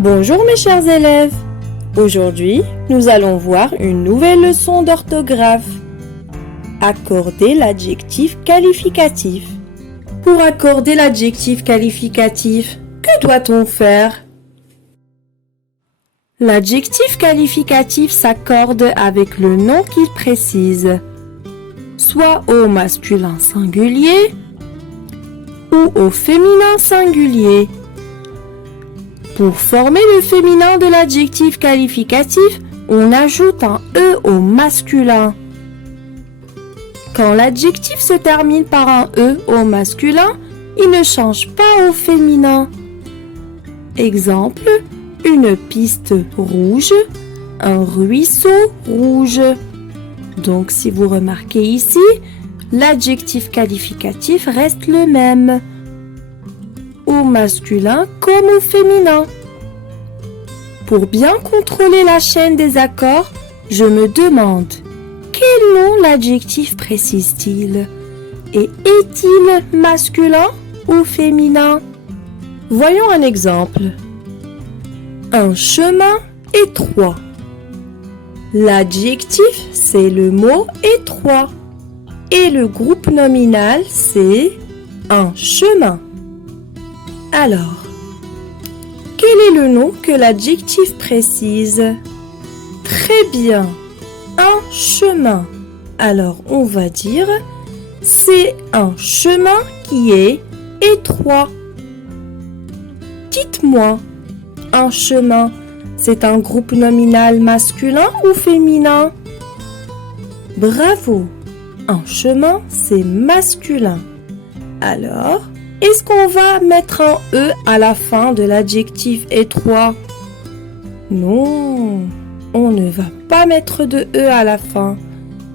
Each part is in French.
Bonjour mes chers élèves. Aujourd'hui, nous allons voir une nouvelle leçon d'orthographe. Accorder l'adjectif qualificatif. Pour accorder l'adjectif qualificatif, que doit-on faire? L'adjectif qualificatif s'accorde avec le nom qu'il précise, soit au masculin singulier ou au féminin singulier. Pour former le féminin de l'adjectif qualificatif, on ajoute un E au masculin. Quand l'adjectif se termine par un E au masculin, il ne change pas au féminin. Exemple, une piste rouge, un ruisseau rouge. Donc si vous remarquez ici, l'adjectif qualificatif reste le même, au masculin comme au féminin. Pour bien contrôler la chaîne des accords, je me demande quel nom l'adjectif précise-t-il et est-il masculin ou féminin? Voyons un exemple. Un chemin étroit. L'adjectif, c'est le mot étroit et le groupe nominal, c'est un chemin. Alors, quel est le nom que l'adjectif précise? Très bien, un chemin. Alors, on va dire, c'est un chemin qui est étroit. Dites-moi, un chemin, c'est un groupe nominal masculin ou féminin? Bravo, un chemin, c'est masculin. Alors, est-ce qu'on va mettre un E à la fin de l'adjectif étroit? Non, on ne va pas mettre de E à la fin.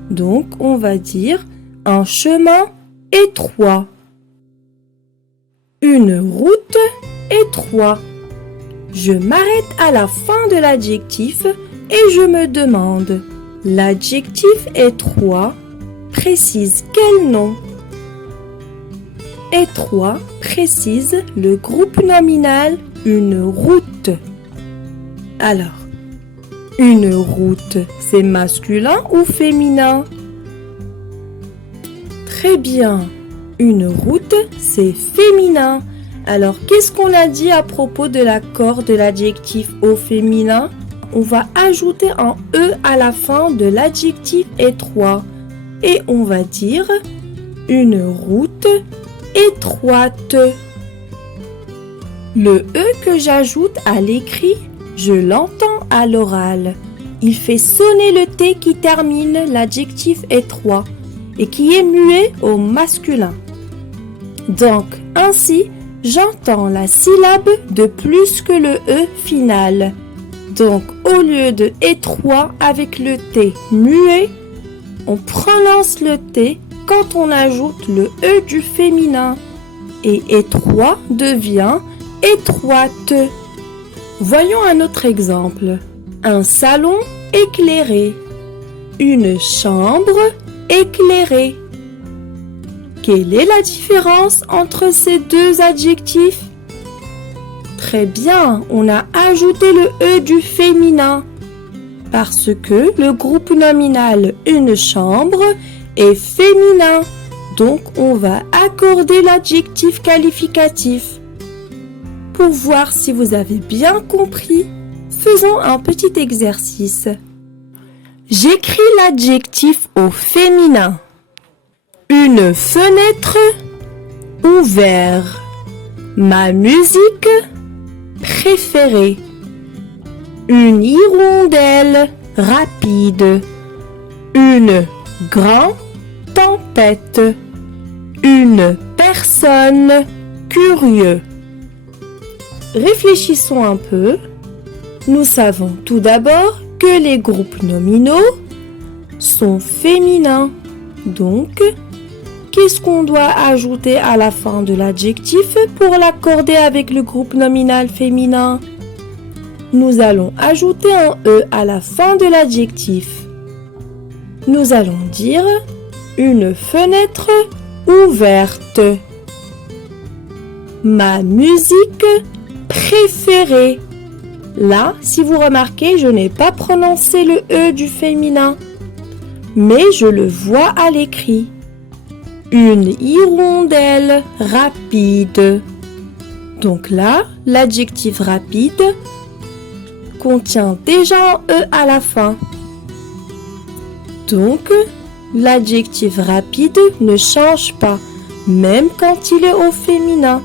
Donc, on va dire un chemin étroit. Une route étroite. Je m'arrête à la fin de l'adjectif et je me demande, l'adjectif étroit précise quel nom? Étroit précise le groupe nominal une route. Alors, une route, c'est masculin ou féminin? Très bien, une route, c'est féminin. Alors, qu'est-ce qu'on a dit à propos de l'accord de l'adjectif au féminin? On va ajouter un E à la fin de l'adjectif étroit et on va dire une route étroite. Le E que j'ajoute à l'écrit, je l'entends à l'oral. Il fait sonner le T qui termine l'adjectif étroit et qui est muet au masculin. Donc, ainsi, j'entends la syllabe de plus que le E final. Donc, au lieu de étroit avec le T muet, on prononce le T quand on ajoute le E du féminin. Et étroit devient étroite. Voyons un autre exemple. Un salon éclairé. Une chambre éclairée. Quelle est la différence entre ces deux adjectifs? Très bien, on a ajouté le E du féminin parce que le groupe nominal une chambre est féminin. Donc, on va accorder l'adjectif qualificatif. Pour voir si vous avez bien compris, faisons un petit exercice. J'écris l'adjectif au féminin. Une fenêtre ouverte. Ma musique préférée. Une hirondelle rapide. Une grande tempête. Une personne curieuse. Réfléchissons un peu. Nous savons tout d'abord que les groupes nominaux sont féminins. Donc, qu'est-ce qu'on doit ajouter à la fin de l'adjectif pour l'accorder avec le groupe nominal féminin? Nous allons ajouter un E à la fin de l'adjectif. Nous allons dire une fenêtre ouverte. Ma musique préférée. Là, si vous remarquez, je n'ai pas prononcé le E du féminin, mais je le vois à l'écrit. Une hirondelle rapide. Donc là, l'adjectif rapide contient déjà un E à la fin. Donc, l'adjectif rapide ne change pas, même quand il est au féminin.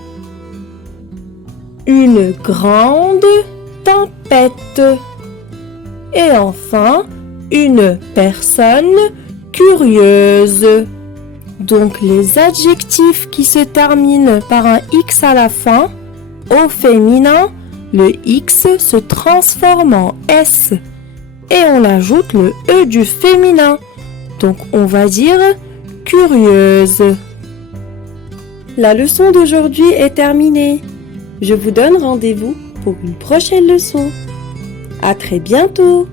Une grande tempête. Et enfin, une personne curieuse. Donc, les adjectifs qui se terminent par un X à la fin, au féminin, le X se transforme en S et on ajoute le E du féminin. Donc, on va dire curieuse. La leçon d'aujourd'hui est terminée. Je vous donne rendez-vous pour une prochaine leçon. À très bientôt!